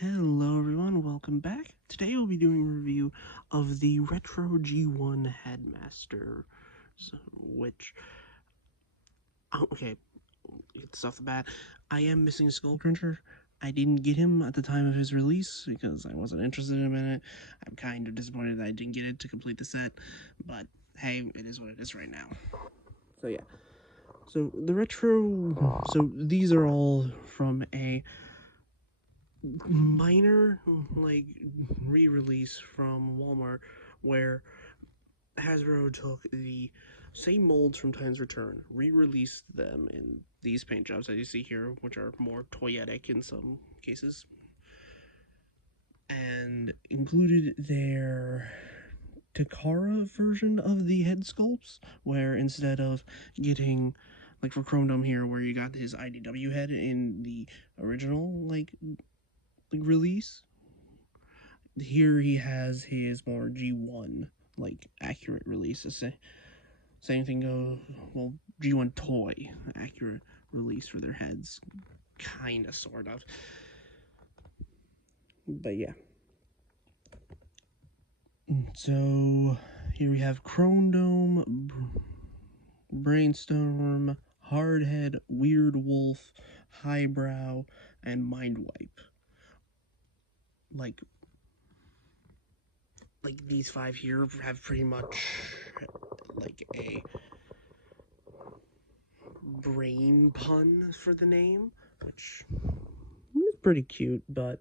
Hello everyone, welcome back. Today we'll be doing a review of the Retro G1 Headmasters, which, okay, get this off the bat, I am missing a Skull Cruncher. I didn't get him at the time of his release because I wasn't interested in it. I'm kind of disappointed that I didn't get it to complete the set, but hey, it is what it is right now. So yeah, so the retro, so these are all from a minor like re-release from Walmart where Hasbro took the same molds from Time's Return, re-released them in these paint jobs that you see here, which are more toyetic in some cases, and included their Takara version of the head sculpts, where instead of getting like for Chrome Dome here, where you got his IDW head in the original release, here he has his more G1 accurate release. Same thing goes, well, G1 toy accurate release for their heads, kind of, sort of. But yeah. So here we have Chrome Dome, Brainstorm, Hardhead, Weird Wolf, Highbrow, and Mind Wipe. Like these five here have pretty much like a brain pun for the name, which is pretty cute, but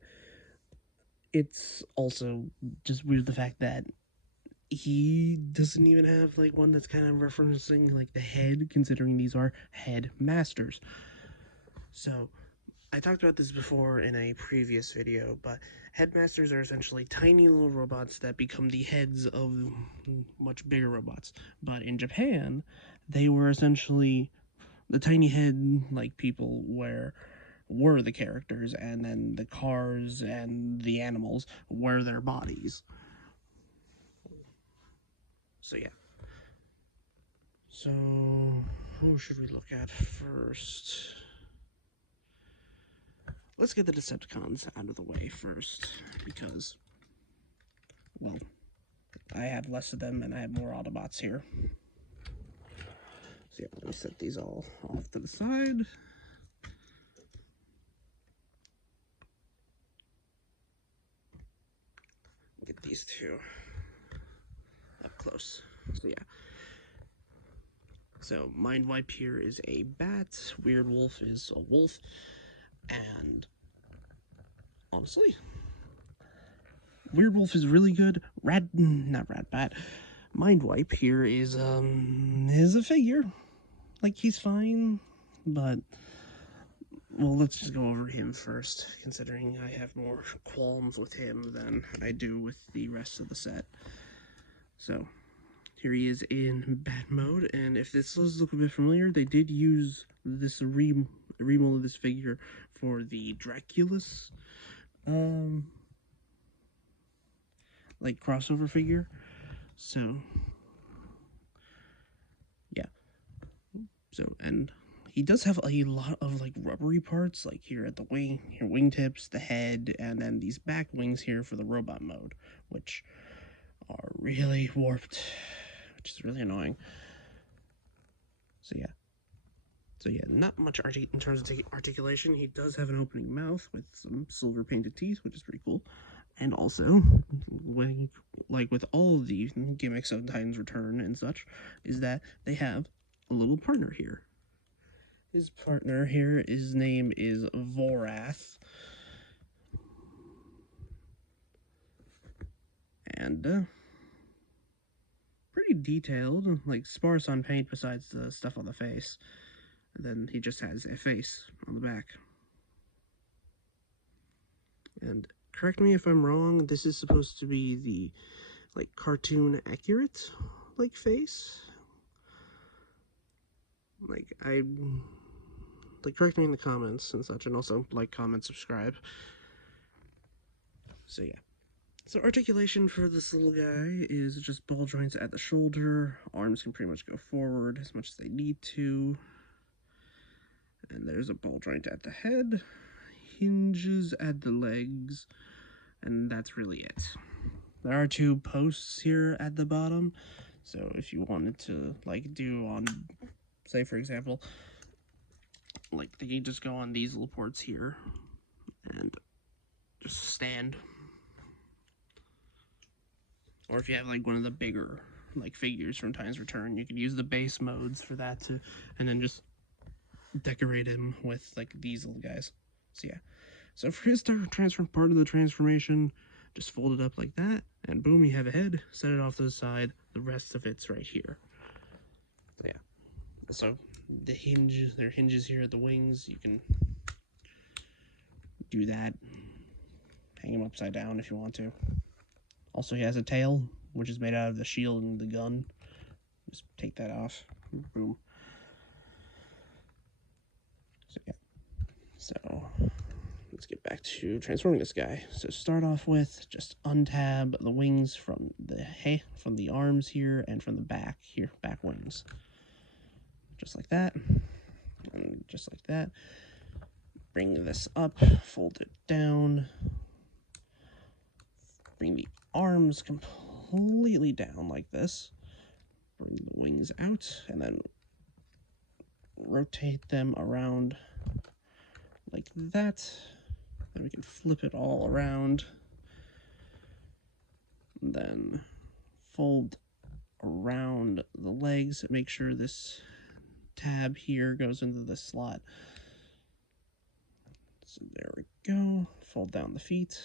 it's also just weird the fact that he doesn't even have like one that's kind of referencing like the head, considering these are Headmasters. So I talked about this before in a previous video, but Headmasters are essentially tiny little robots that become the heads of much bigger robots. But in Japan, they were essentially the tiny head like people were the characters, and then the cars and the animals were their bodies. So yeah. So who should we look at first? Let's get the Decepticons out of the way first, because, well, I have less of them and I have more Autobots here. So yeah, let me set these all off to the side. Get these two up close. So yeah. So Mind Wipe here is a bat, Weird Wolf is a wolf, and honestly, Weird Wolf is really good. Not Rat Bat. Mind Wipe here is a figure. Like, he's fine, but, well, let's just go over him first, considering I have more qualms with him than I do with the rest of the set. So, here he is in bat mode, and if this does look a bit familiar, they did use this remold of this figure for the Draculus, like, crossover figure. So, yeah. So, and he does have a lot of like rubbery parts, like here at the wingtips, the head, and then these back wings here for the robot mode, which are really warped, which is really annoying. So yeah, not much in terms of articulation. He does have an opening mouth with some silver painted teeth, which is pretty cool. And also, with all the gimmicks of Titan's Return and such, is that they have a little partner here. His partner here, his name is Vorath. And, pretty detailed, like sparse on paint besides the stuff on the face. And then he just has a face on the back. And correct me if I'm wrong, this is supposed to be the, like, cartoon accurate, like, face? Like, correct me in the comments and such, and also like, comment, subscribe. So yeah. So articulation for this little guy is just ball joints at the shoulder. Arms can pretty much go forward as much as they need to. And there's a ball joint at the head. hinges at the legs, and that's really it. There are 2 posts here at the bottom, so if you wanted to like do on, say for example, like they can just go on these little ports here and just stand. Or if you have like one of the bigger like figures from Time's Return, you could use the base modes for that too, and then just decorate him with like these little guys. So yeah, so for his transform part of the transformation, just fold it up like that, and boom, you have a head. Set it off to the side. The rest of it's right here. So yeah, so the hinge, there are hinges here at the wings. You can do that. Hang him upside down if you want to. Also, he has a tail, which is made out of the shield and the gun. Just take that off. Boom. So yeah. So let's get back to transforming this guy. So start off with just untab the wings from the arms here and from the back here, back wings. Just like that. And just like that. Bring this up, fold it down. Bring the arms completely down like this. Bring the wings out, and then rotate them around like that. Then we can flip it all around. And then fold around the legs. Make sure this tab here goes into the slot. So there we go. Fold down the feet.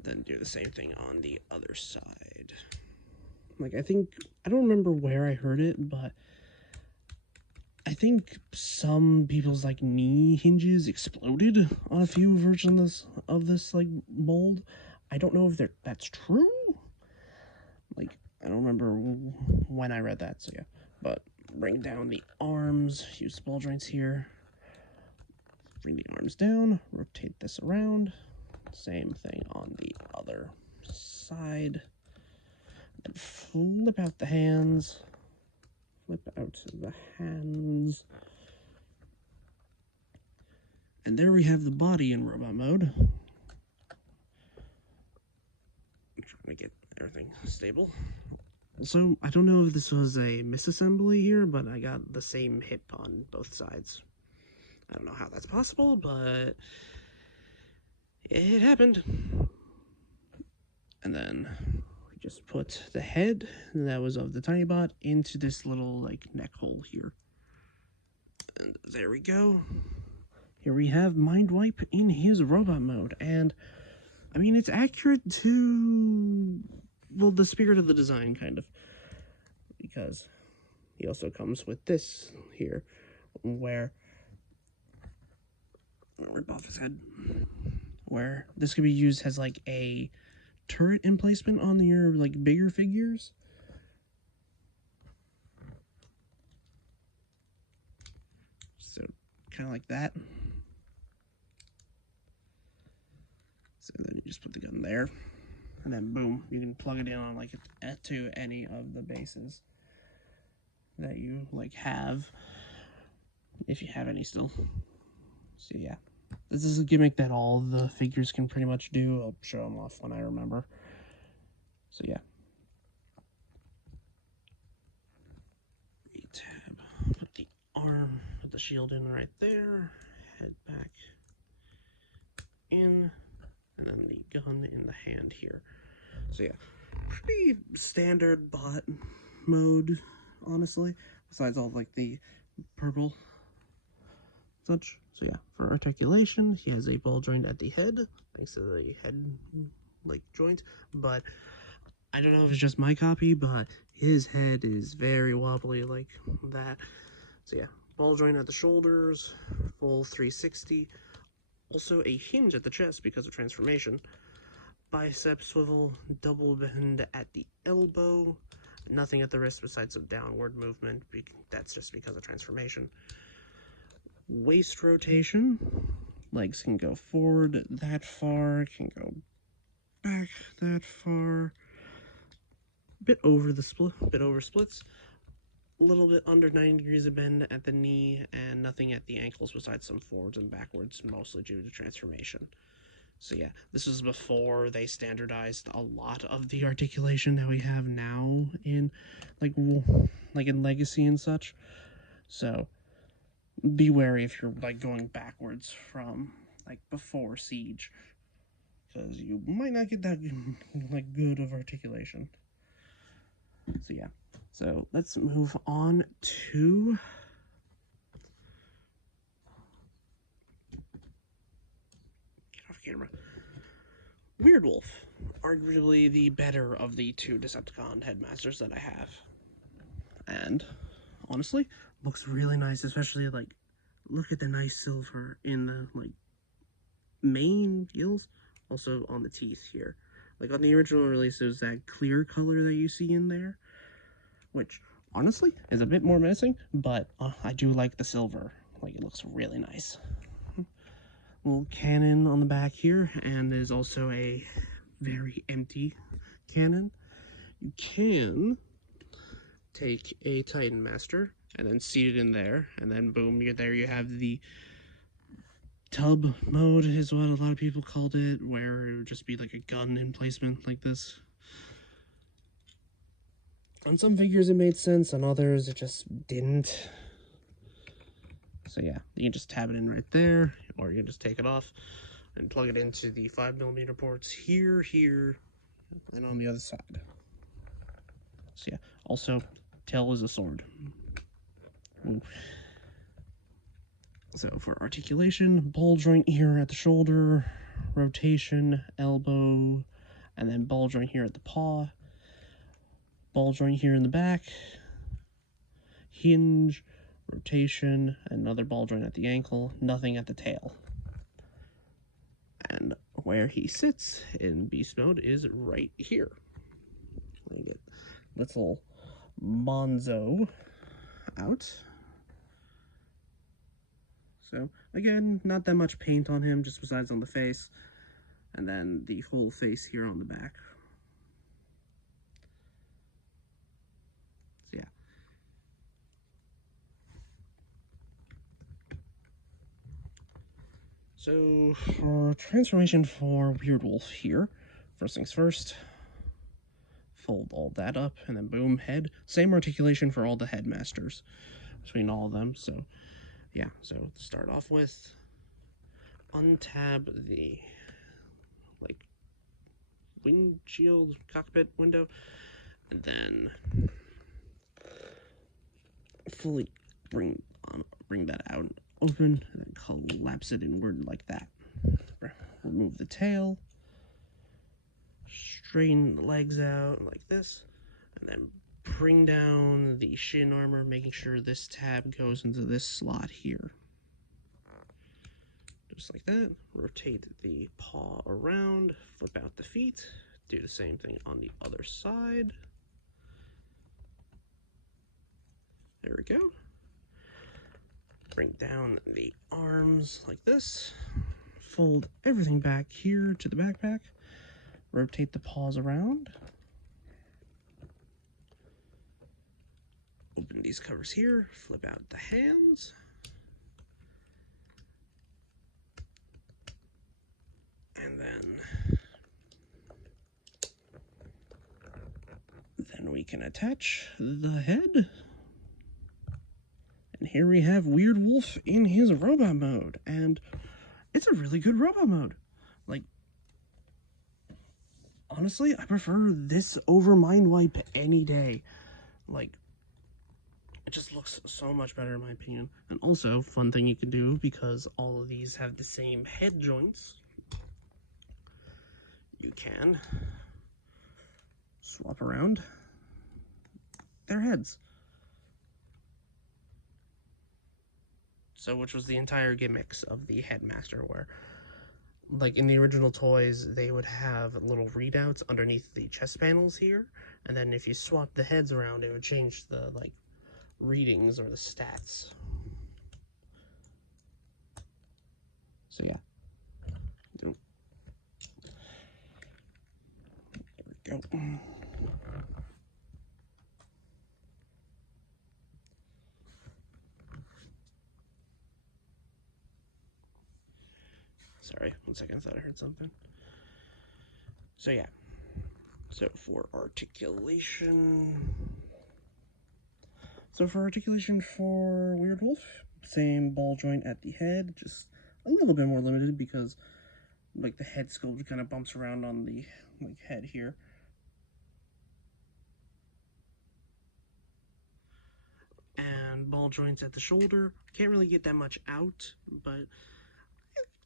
Then do the same thing on the other side. Like, I don't remember where I heard it, but I think some people's like knee hinges exploded on a few versions of this like mold. I don't know if that's true. Like, I don't remember when I read that, so yeah. But bring down the arms, use the ball joints here. Bring the arms down, rotate this around. Same thing on the other side. And flip out the hands. Flip out the hands. And there we have the body in robot mode. I'm trying to get everything stable. Also, I don't know if this was a misassembly here, but I got the same hip on both sides. I don't know how that's possible, but it happened. And then we just put the head that was of the tiny bot into this little like neck hole here. And there we go. Here we have Mind Wipe in his robot mode. And I mean, it's accurate to, well, the spirit of the design, kind of. Because he also comes with this here, where rip off his head, where this could be used as like a turret emplacement on your like bigger figures. So kind of like that. So then you just put the gun there, and then boom, you can plug it in on like to any of the bases that you like have, if you have any still. So yeah, this is a gimmick that all the figures can pretty much do. I'll show them off when I remember. So yeah. Retab, put the arm, put the shield in right there, head back in, and then the gun in the hand here. So yeah, pretty standard bot mode, honestly, besides all like the purple such. So yeah, for articulation, he has a ball joint at the head, thanks to the head like joint, but I don't know if it's just my copy, but his head is very wobbly like that. So yeah, ball joint at the shoulders, full 360. Also a hinge at the chest because of transformation. Bicep swivel, double bend at the elbow. Nothing at the wrist besides some downward movement. That's just because of transformation. Waist rotation. Legs can go forward that far, can go back that far. Bit over splits. a little bit under 90 degrees of bend at the knee, and nothing at the ankles besides some forwards and backwards, mostly due to transformation. So yeah, this was before they standardized a lot of the articulation that we have now in like in Legacy and such. So be wary if you're like going backwards from like before Siege, because you might not get that like good of articulation. So yeah, so let's move on to camera. Weird Wolf, arguably the better of the two Decepticon Headmasters that I have. And honestly, looks really nice, especially like, look at the nice silver in the like main gills, also on the teeth here. Like on the original release, there's that clear color that you see in there, which honestly is a bit more menacing, but I do like the silver. Like, it looks really nice. Little cannon on the back here, and there's also a very empty cannon. You can take a Titan Master and then seat it in there, and then boom, you're there. You have the tub mode is what a lot of people called it, where it would just be like a gun emplacement like this. On some figures it made sense, on others it just didn't. So yeah, you can just tab it in right there, or you can just take it off and plug it into the 5mm ports here, and on the other side. So yeah, also, tail is a sword. Ooh. So for articulation, ball joint here at the shoulder, rotation, elbow, and then ball joint here at the paw, ball joint here in the back, hinge, rotation, another ball joint at the ankle, nothing at the tail. And where he sits in beast mode is right here. Let me get little Monzo out. So again, not that much paint on him, just besides on the face, and then the whole face here on the back. So yeah. So for transformation for Weird Wolf here, first things first, fold all that up, and then boom, head. Same articulation for all the Headmasters between all of them. So yeah, so start off with untab the like windshield cockpit window, and then fully bring that out, open, and then collapse it inward like that. Remove the tail, straighten the legs out like this, and then bring down the shin armor, making sure this tab goes into this slot here. Just like that. Rotate the paw around, flip out the feet, do the same thing on the other side. There we go. Bring down the arms like this. Fold everything back here to the backpack. Rotate the paws around. Open these covers here. Flip out the hands. And then we can attach the head. And here we have Weird Wolf in his robot mode. And it's a really good robot mode. Like, honestly, I prefer this over Mind Wipe any day. Like, it just looks so much better in my opinion. And also, fun thing you can do, because all of these have the same head joints, you can swap around their heads. So, which was the entire gimmicks of the Headmaster, where, like in the original toys, they would have little readouts underneath the chest panels here, and then if you swap the heads around, it would change the, like, readings or the stats. So, yeah. There we go. Sorry, 1 second, I thought I heard something. So yeah, so for articulation for Weird Wolf, same ball joint at the head, just a little bit more limited because like the head sculpt kind of bumps around on the like head here. And ball joints at the shoulder, can't really get that much out, but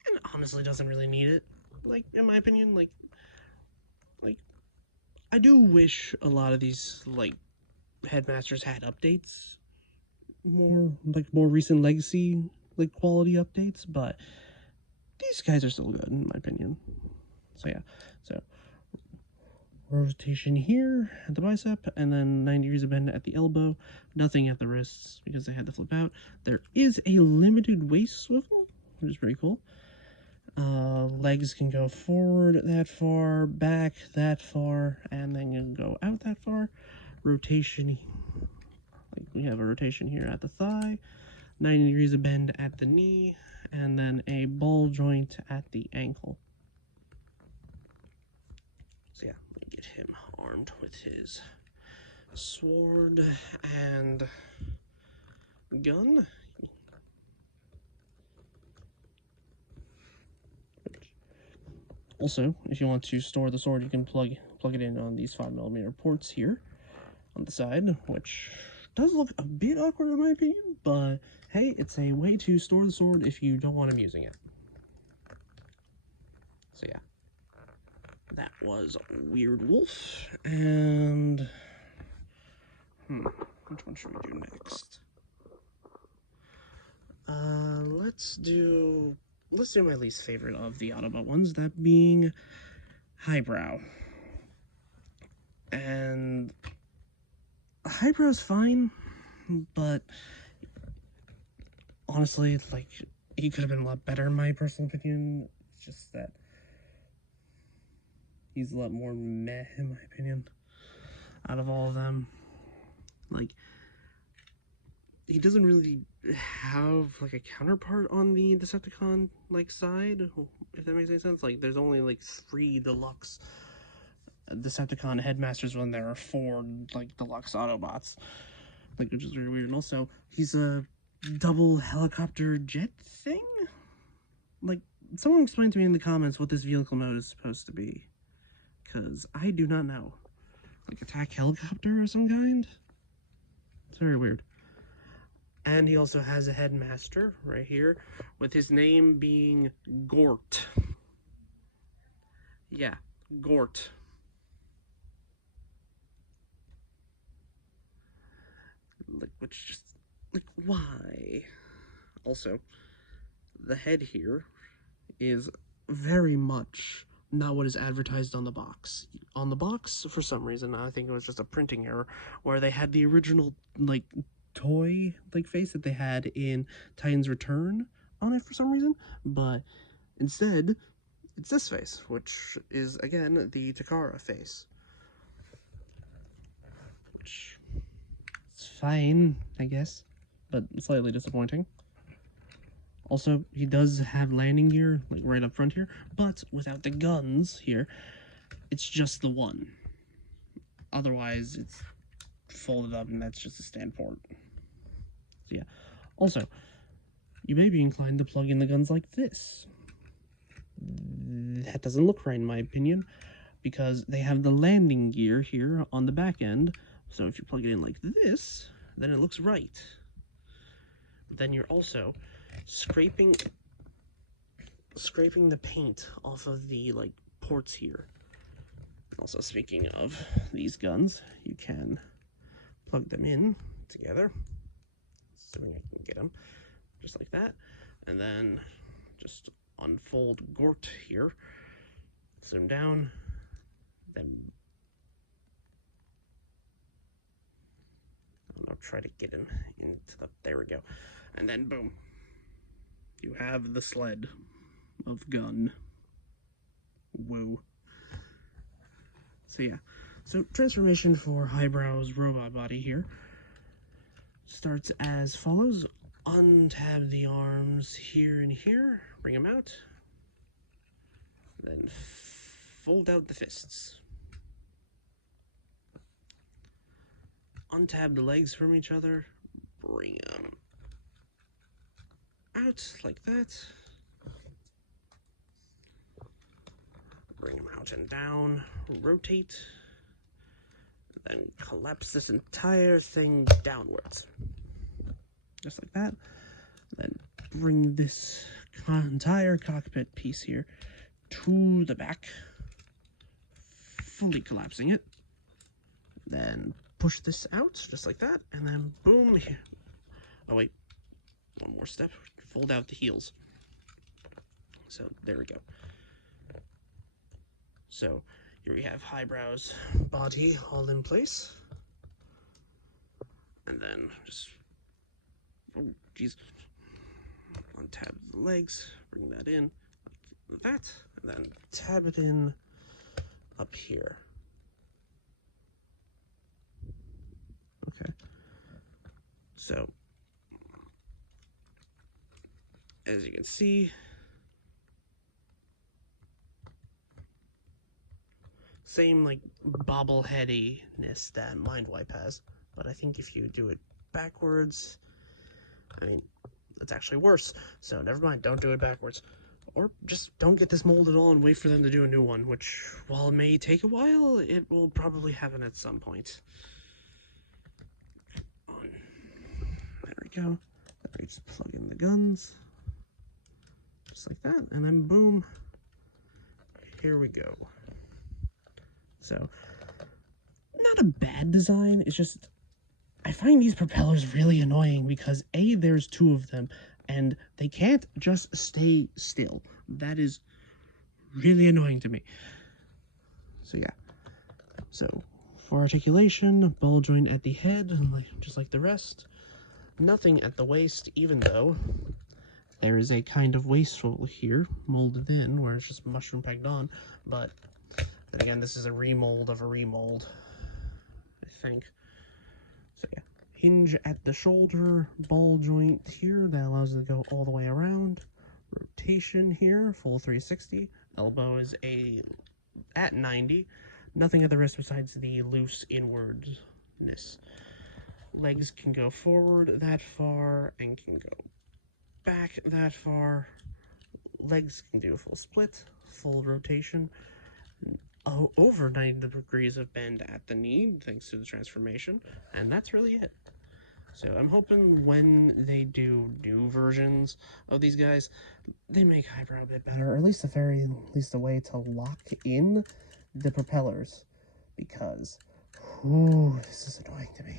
it honestly doesn't really need it. Like, in my opinion, like I do wish a lot of these like Headmasters had updates, more recent legacy like quality updates, but these guys are still good in my opinion. So yeah, so rotation here at the bicep, and then 90 degrees of bend at the elbow, nothing at the wrists because they had to flip out. There is a limited waist swivel, which is pretty cool. Legs can go forward that far, back that far, and then you can go out that far. Rotation, like we have a rotation here at the thigh, 90 degrees of bend at the knee, and then a ball joint at the ankle. So yeah, let me get him armed with his sword and gun. Also, if you want to store the sword, you can plug it in on these 5mm ports here on the side, which does look a bit awkward in my opinion, but hey, it's a way to store the sword if you don't want him using it. So yeah, that was Weird Wolf, and which one should we do next? Let's do my least favorite of the Autobot ones, that being Highbrow. And Highbrow's fine, but honestly, like, he could have been a lot better in my personal opinion. It's just that he's a lot more meh in my opinion out of all of them. Like, he doesn't really have like a counterpart on the Decepticon like side, if that makes any sense. Like, there's only like 3 deluxe Decepticon Headmasters when there are 4 like deluxe Autobots, like, which is very weird. And also, he's a double helicopter jet thing. Like, someone explain to me in the comments what this vehicle mode is supposed to be, because I do not know. Like, attack helicopter or some kind? It's very weird. And he also has a Headmaster right here, with his name being Gort. Yeah, Gort. Like, which just, like, why? Also, the head here is very much not what is advertised on the box. On the box, for some reason, I think it was just a printing error, where they had the original, like, toy like face that they had in Titan's Return on it for some reason, but instead it's this face, which is again the Takara face, which is fine, I guess, but slightly disappointing. Also, he does have landing gear like right up front here, but without the guns here. It's just the one. Otherwise, it's folded up, and that's just a stand port. So yeah. Also, you may be inclined to plug in the guns like this. That doesn't look right in my opinion, because they have the landing gear here on the back end. So if you plug it in like this, then it looks right. But then you're also scraping the paint off of the like ports here. Also, speaking of these guns, you can plug them in together, assuming I can get them, just like that, and then just unfold Gort here, zoom down, then I'll try to get him into the, there we go, and then boom, you have the sled of gun. Woo. So yeah, so transformation for Highbrow's robot body here starts as follows. Untab the arms here and here, bring them out, fold out the fists. Untab the legs from each other, bring them out like that. Bring them out and down, rotate, then collapse this entire thing downwards. Just like that. Then bring this entire cockpit piece here to the back, fully collapsing it. Then push this out, just like that, and then boom, here. Oh wait, one more step, fold out the heels. So there we go. So here we have Highbrow's body all in place. And then just, oh geez, untab the legs, bring that in, like that, and then tab it in up here. Okay, so as you can see, same like bobbleheadiness that Mindwipe has, but I think if you do it backwards, I mean, it's actually worse. So never mind, don't do it backwards. Or just don't get this mold at all and wait for them to do a new one, which, while it may take a while, it will probably happen at some point. There we go. Then we just plug in the guns. Just like that, and then boom. Here we go. So, not a bad design, it's just, I find these propellers really annoying because A, there's two of them, and they can't just stay still. That is really annoying to me. So yeah. So, for articulation, ball joint at the head, just like the rest. Nothing at the waist, even though there is a kind of waist hole here, molded in, where it's just mushroom pegged on, but then again, this is a remold of a remold, I think. So yeah, hinge at the shoulder, ball joint here, that allows it to go all the way around. Rotation here, full 360. Elbow is at 90. Nothing at the wrist besides the loose inwardness. Legs can go forward that far and can go back that far. Legs can do a full split, full rotation. Over 90 degrees of bend at the knee, thanks to the transformation, and that's really it. So I'm hoping when they do new versions of these guys, they make Highbrow a bit better, or at least a way to lock in the propellers, because, ooh, this is annoying to me.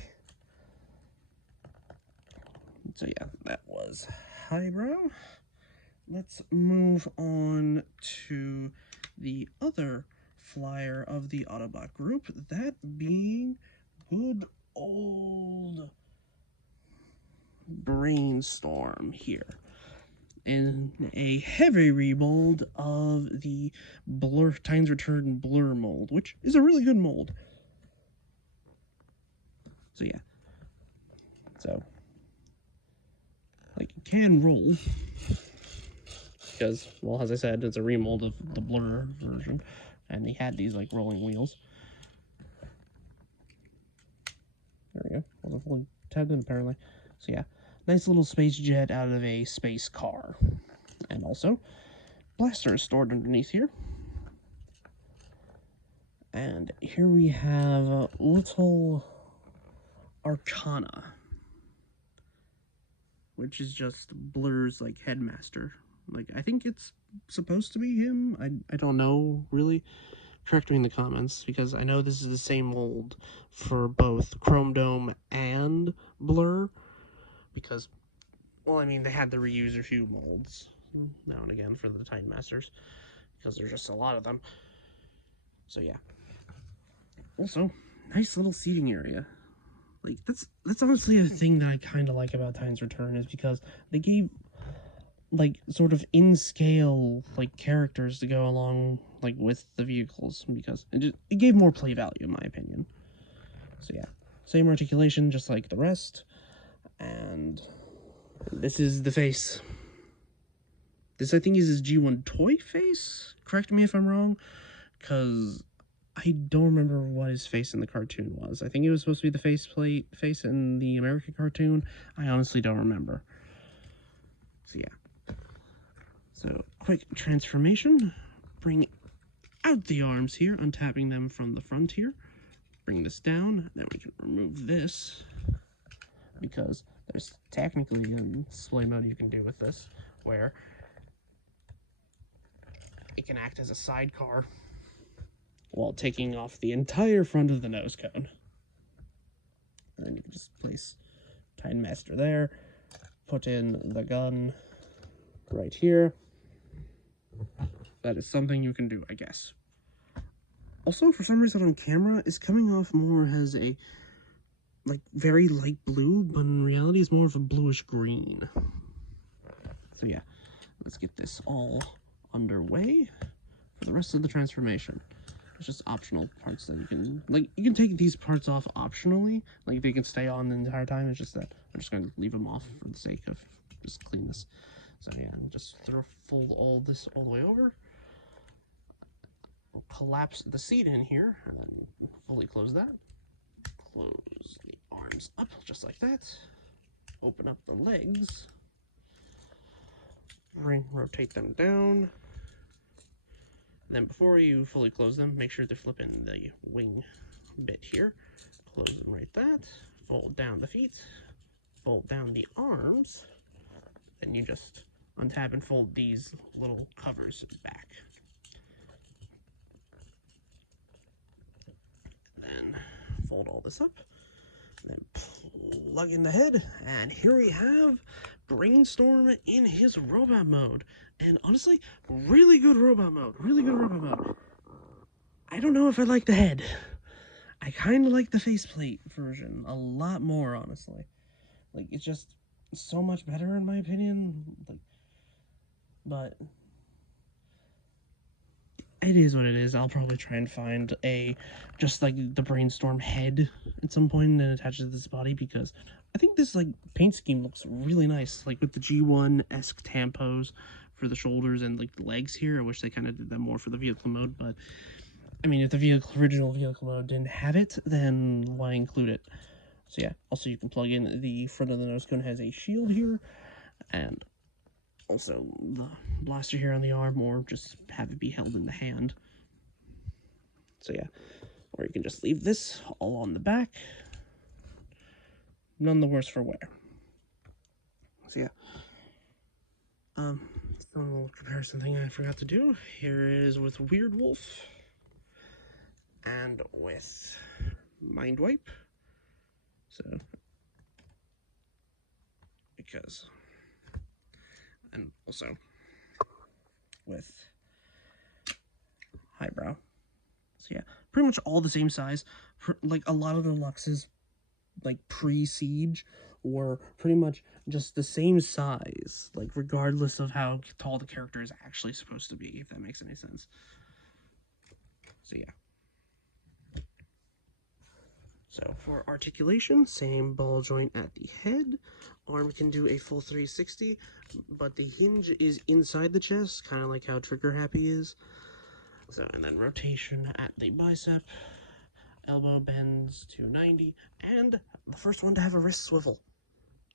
So yeah, that was Highbrow. Let's move on to the other flyer of the Autobot group, that being good old Brainstorm here, and a heavy remold of the Blur Titan's Return Blur mold, which is a really good mold. So yeah, so like it can roll because, well, as I said, it's a remold of the Blur version. And they had these like rolling wheels. There we go. Wasn't fully tabbed in apparently. So yeah, nice little space jet out of a space car. And also, blaster is stored underneath here. And here we have little Arcana, which is just Blur's like headmaster. Like, I think it's supposed to be him. I don't know, really. Correct me in the comments, because I know this is the same mold for both Chrome Dome and Blur. Because, well, I mean, they had to reuse a few molds now and again for the Titan Masters, because there's just a lot of them. So, yeah. Also, nice little seating area. Like, that's honestly a thing that I kind of like about Titan's Return, is because they gave, like, sort of in-scale, like, characters to go along, like, with the vehicles, because it gave more play value, in my opinion. So, yeah. Same articulation, just like the rest. And this is the face. This, I think, is his G1 toy face? Correct me if I'm wrong. because I don't remember what his face in the cartoon was. I think it was supposed to be the face in the American cartoon. I honestly don't remember. So yeah. So quick transformation. Bring out the arms here, untapping them from the front here. Bring this down. Then we can remove this, because there's technically a display mode you can do with this, where it can act as a sidecar while taking off the entire front of the nose cone. And then you can just place Headmaster there, put in the gun right here. That is something you can do, I guess. Also, for some reason on camera, it's coming off more as a, like, very light blue, but in reality it's more of a bluish green. So yeah, let's get this all underway for the rest of the transformation. It's just optional parts that you can, like, you can take these parts off optionally, like they can stay on the entire time. It's just that I'm just going to leave them off for the sake of just cleanness. So yeah, just fold all this all the way over. We'll collapse the seat in here, and then fully close that. Close the arms up just like that. Open up the legs. Rotate them down. Then before you fully close them, make sure to flip in the wing bit here. Close them right that. Fold down the feet. Fold down the arms. Then you just untap and fold these little covers back. Then fold all this up. Then plug in the head. And here we have Brainstorm in his robot mode. And honestly, really good robot mode. Really good robot mode. I don't know if I like the head. I kind of like the faceplate version a lot more, honestly. Like, it's just so much better in my opinion. Like, but it is what it is. I'll probably try and find just like the Brainstorm head at some point and attach it to this body, because I think this like paint scheme looks really nice, like with the G1-esque tampos for the shoulders and like the legs here. I wish they kind of did that more for the vehicle mode, but I mean, if the original vehicle mode didn't have it, then why include it? So yeah, also you can plug in the front of the nose cone has a shield here, and also the blaster here on the arm, or just have it be held in the hand. So yeah, or you can just leave this all on the back. None the worse for wear. So yeah. Still a little comparison thing I forgot to do. Here is with Weird Wolf and with Mind Wipe. So, because, and also with Highbrow. So yeah, pretty much all the same size. Like a lot of the Luxes, like pre-Siege, were pretty much just the same size, like regardless of how tall the character is actually supposed to be, if that makes any sense. So yeah. So for articulation, same ball joint at the head. Arm can do a full 360, but the hinge is inside the chest, kind of like how Trigger Happy is. So, and then rotation at the bicep. Elbow bends to 90, and the first one to have a wrist swivel,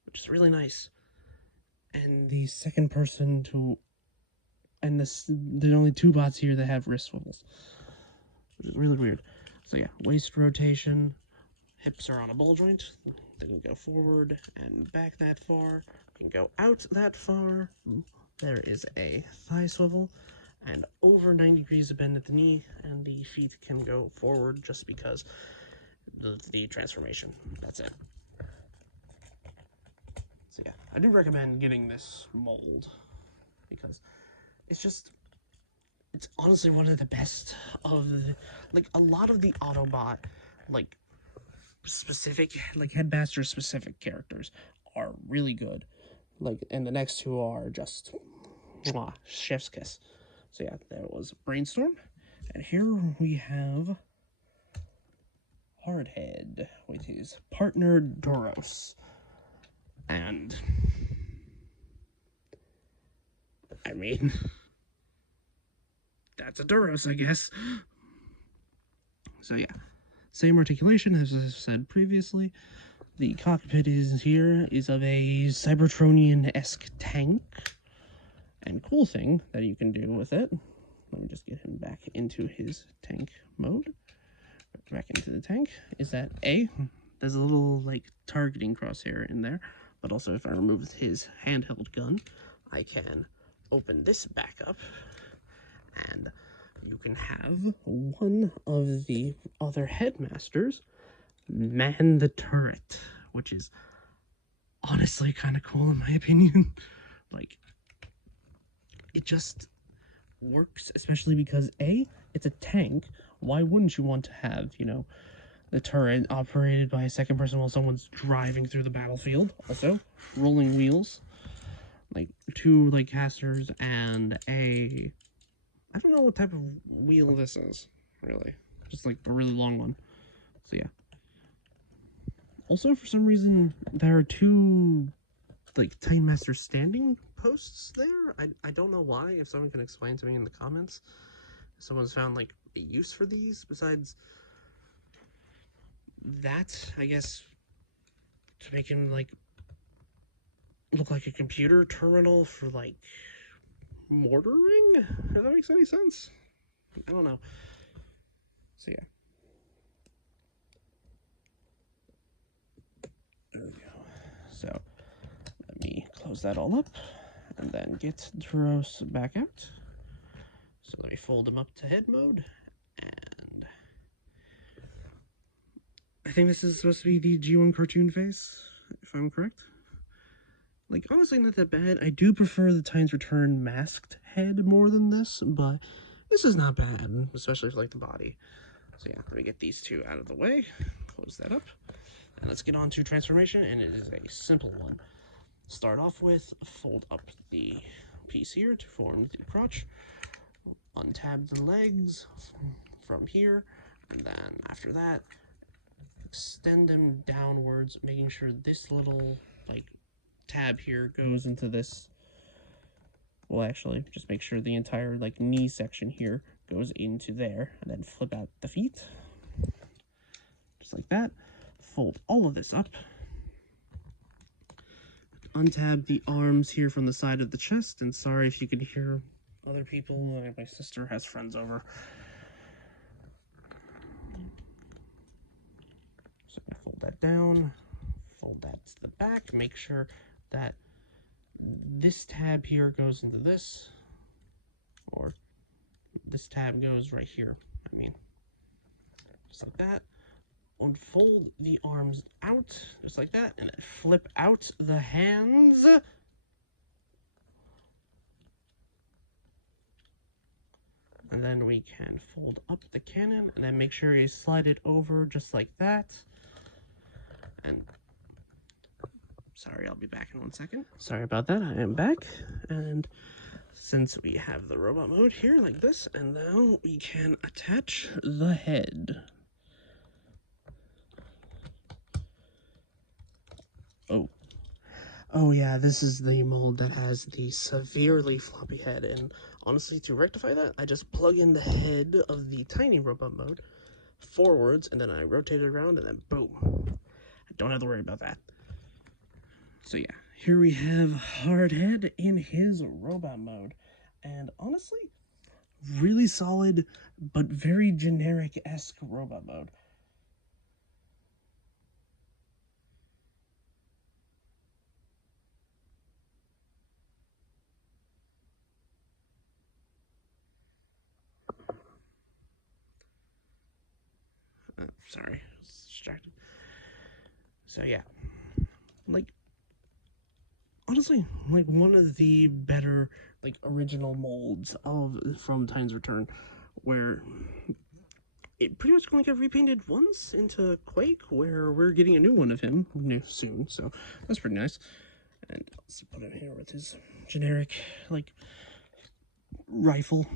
which is really nice. And the second person to, and there's only 2 bots here that have wrist swivels, which is really weird. So yeah, waist rotation. Hips are on a ball joint. They can go forward and back that far. Can go out that far. There is a thigh swivel. And over 90 degrees of bend at the knee. And the feet can go forward just because of the transformation. That's it. So yeah, I do recommend getting this mold, because it's honestly one of the best of the, like, a lot of the Autobot, like, specific, like Headmaster specific characters are really good, like, and the next 2 are just chef's kiss. So yeah, there was Brainstorm, and here we have Hardhead with his partner Doros. And I mean, that's a Duros, I guess. So yeah, same articulation as I said previously. The cockpit is of a Cybertronian-esque tank. And cool thing that you can do with it, let me just get him back into his tank mode, back into the tank, is that there's a little like targeting crosshair in there, but also if I remove his handheld gun, I can open this back up, and you can have one of the other headmasters man the turret, which is honestly kind of cool in my opinion. Like, it just works, especially because it's a tank. Why wouldn't you want to have, you know, the turret operated by a second person while someone's driving through the battlefield? Also, rolling wheels, like 2 like casters and I don't know what type of wheel this is, really. Just like a really long one. So yeah. Also, for some reason, there are 2 like Time Master standing posts there. I don't know why. If someone can explain to me in the comments, if someone's found like a use for these besides that, I guess, to make him like look like a computer terminal for like mortaring, if that makes any sense. I don't know. So yeah, there we go. So let me close that all up and then get Duros back out. So let me fold him up to head mode, and I think this is supposed to be the G1 cartoon face, if I'm correct. Like, honestly, not that bad. I do prefer the Time's Return masked head more than this, but this is not bad, especially for, like, the body. So yeah, let me get these 2 out of the way, close that up, and let's get on to transformation, and it is a simple one. Start off with, fold up the piece here to form the crotch, untab the legs from here, and then after that, extend them downwards, making sure this little, like, tab here goes into this. Well, actually, just make sure the entire, like, knee section here goes into there, and then flip out the feet. Just like that. Fold all of this up. Untab the arms here from the side of the chest, and sorry if you can hear other people. My sister has friends over. So I fold that down, fold that to the back, make sure that this tab here goes into this, or this tab goes right here, I mean, just like that. Unfold the arms out, just like that, and then flip out the hands. And then we can fold up the cannon, and then make sure you slide it over just like that. And sorry, I'll be back in 1 second. Sorry about that, I am back. And since we have the robot mode here like this, and now we can attach the head. Oh yeah, this is the mold that has the severely floppy head, and honestly, to rectify that, I just plug in the head of the tiny robot mode forwards, and then I rotate it around, and then boom. I don't have to worry about that. So yeah, here we have Hardhead in his robot mode, and honestly, really solid, but very generic-esque robot mode. Sorry, I was distracted. So yeah, like, honestly, like one of the better, like, original molds from Time's Return, where it pretty much only got repainted once into Quake, where we're getting a new one of him soon, so that's pretty nice. And let's put him here with his generic, like, rifle.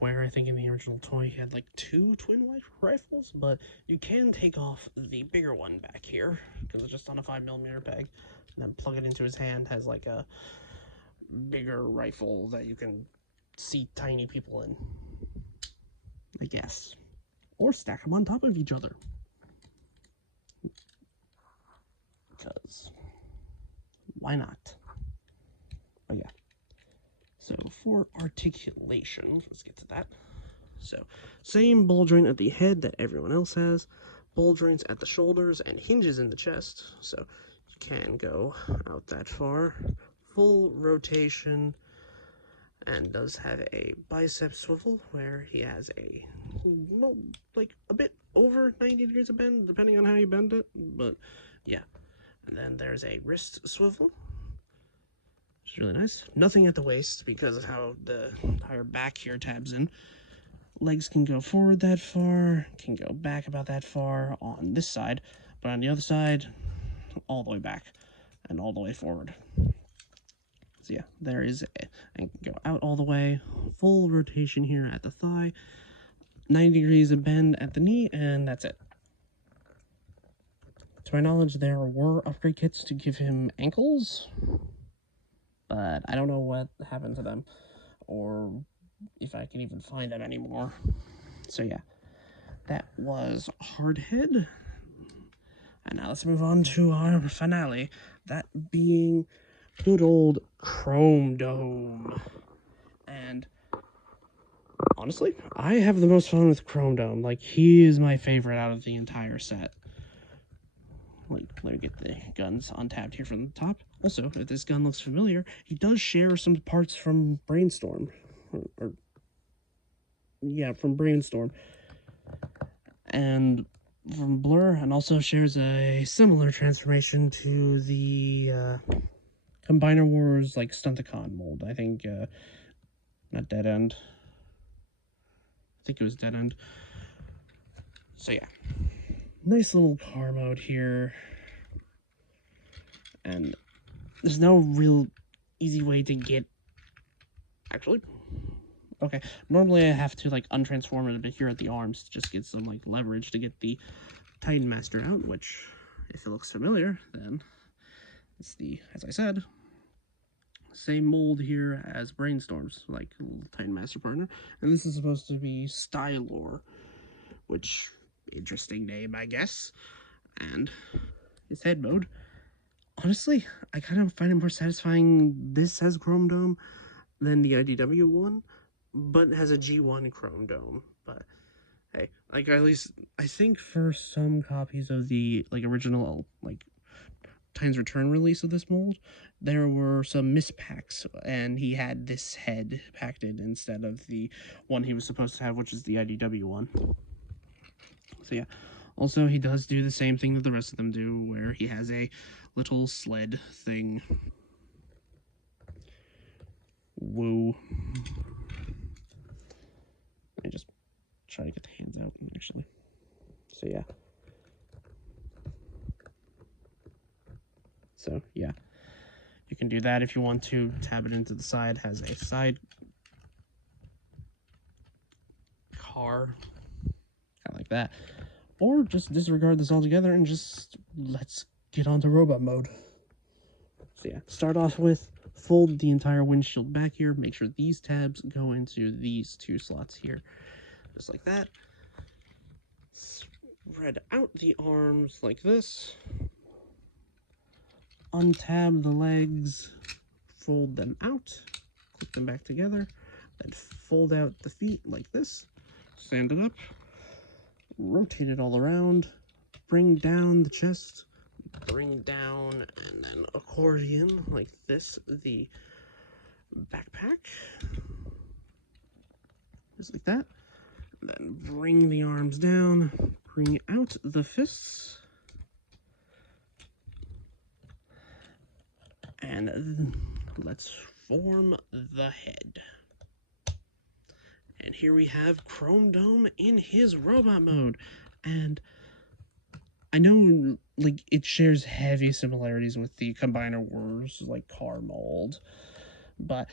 where I think in the original toy he had like 2 twin rifles, but you can take off the bigger one back here because it's just on a 5mm peg, and then plug it into his hand. Has like a bigger rifle that you can see tiny people in, I guess, or stack them on top of each other, because why not? But yeah, so for articulation, let's get to that. So same ball joint at the head that everyone else has, ball joints at the shoulders, and hinges in the chest, so you can go out that far. Full rotation, and does have a bicep swivel where he has a, well, like a bit over 90 degrees of bend, depending on how you bend it, but yeah. And then there's a wrist swivel, which is really nice. Nothing at the waist because of how the entire back here tabs in. Legs can go forward that far, can go back about that far on this side, but on the other side, all the way back and all the way forward. So yeah, there is and can go out all the way. Full rotation here at the thigh, 90 degrees of bend at the knee, and that's it. To my knowledge, there were upgrade kits to give him ankles, but I don't know what happened to them, or if I can even find them anymore. So yeah, that was Hardhead. And now let's move on to our finale, that being good old Chrome Dome. And honestly, I have the most fun with Chrome Dome. Like, he is my favorite out of the entire set. Like, let me get the guns untabbed here from the top. Also, if this gun looks familiar, he does share some parts from Brainstorm. Yeah, from Brainstorm. And from Blur, and also shares a similar transformation to the Combiner Wars, like, Stunticon mold. I think, not Dead End. I think it was Dead End. So yeah, nice little car mode here. And there's no real easy way to get... Actually, okay, normally I have to, like, untransform it a bit here at the arms to just get some, like, leverage to get the Titan Master out, which, if it looks familiar, then it's the, as I said, same mold here as Brainstorm's, like, little Titan Master partner. And this is supposed to be Stylor, which, interesting name, I guess. And his head mode. Honestly, I kind of find it more satisfying this as Chrome Dome than the IDW one, but it has a G1 Chrome Dome. But hey, like, at least I think for some copies of the, like, original, like, Titan's Return release of this mold, there were some mispacks, and he had this head packed in instead of the one he was supposed to have, which is the IDW one. So yeah, also he does do the same thing that the rest of them do, where he has a little sled thing. Woo. Let me just try to get the hands out, actually. So yeah. So yeah, you can do that if you want to. Tab it into the side, has a side car, kind of like that. Or just disregard this altogether and just let's get onto robot mode. So yeah, start off with fold the entire windshield back here. Make sure these tabs go into these 2 slots here, just like that. Spread out the arms like this. Untab the legs, fold them out, clip them back together, then fold out the feet like this, stand it up, rotate it all around, bring down the chest, bring down, and then accordion like this, the backpack, just like that. Then bring the arms down, bring out the fists, and let's form the head. And here we have Chrome Dome in his robot mode. And I know, like, it shares heavy similarities with the Combiner Wars, like, car mold. But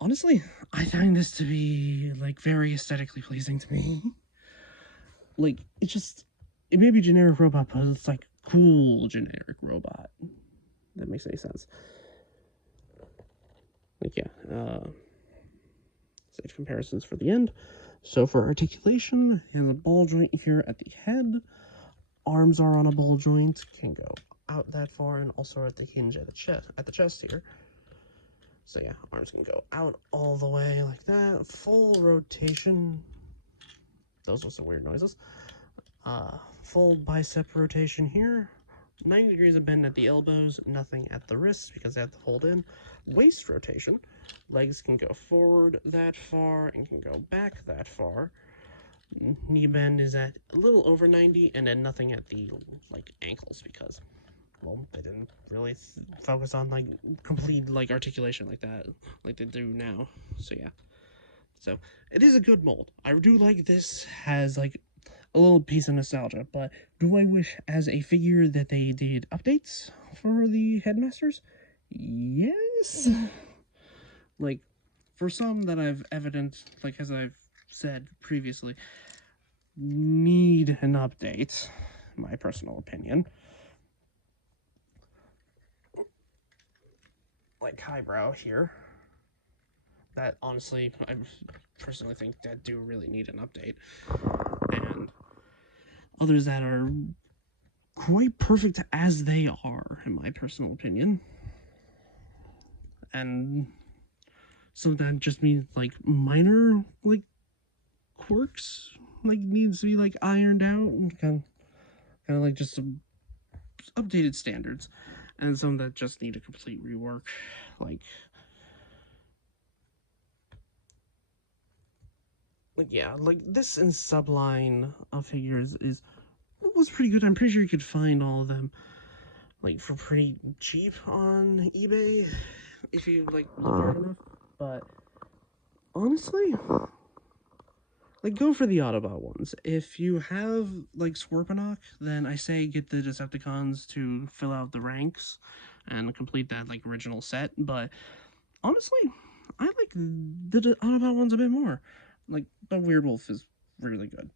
honestly, I find this to be, like, very aesthetically pleasing to me. Like, it may be generic robot, but it's, like, cool generic robot. That makes any sense. Like, yeah, save comparisons for the end. So for articulation, he has a ball joint here at the head. Arms are on a ball joint, can go out that far, and also at the hinge at the chest here. So yeah, arms can go out all the way like that. Full rotation. Those were some weird noises. Full bicep rotation here. 90 degrees of bend at the elbows, nothing at the wrists because they have to hold in. Waist rotation. Legs can go forward that far and can go back that far. Knee bend is at a little over 90, and then nothing at the, like, ankles because, well, they didn't really focus on, like, complete, like, articulation like that, like they do now. So yeah. So it is a good mold. I do like this. Has, like, a little piece of nostalgia, but do I wish as a figure that they did updates for the Headmasters? Yes. Like, for some that I've like as I've said previously, need an update, my personal opinion. Like highbrow here. That honestly, I personally think that do really need an update. And others that are quite perfect as they are, in my personal opinion. And so that just means, like, minor, like, quirks, like, needs to be, like, ironed out, and kind of like just some updated standards, and some that just need a complete rework, like yeah, like this in subline of figures was pretty good. I'm pretty sure you could find all of them, like, for pretty cheap on eBay if you, like, look hard enough. But honestly, like, go for the Autobot ones. If you have, like, Scorponok, then I say get the Decepticons to fill out the ranks and complete that, like, original set. But honestly, I like the Autobot ones a bit more. Like, but Weirdwolf is really good.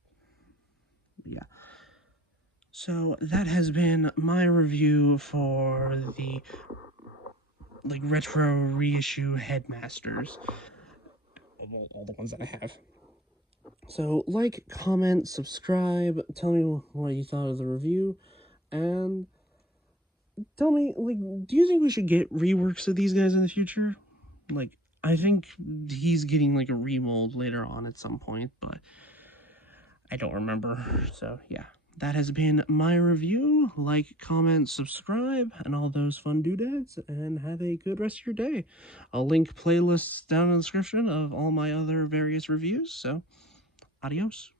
Yeah. So that has been my review for the, like, retro reissue Headmasters. All the ones that I have. So, like, comment, subscribe, tell me what you thought of the review, and tell me, like, do you think we should get reworks of these guys in the future? Like, I think he's getting, like, a remold later on at some point, but I don't remember. So, yeah. That has been my review. Like, comment, subscribe, and all those fun doodads, and have a good rest of your day. I'll link playlists down in the description of all my other various reviews, so adios.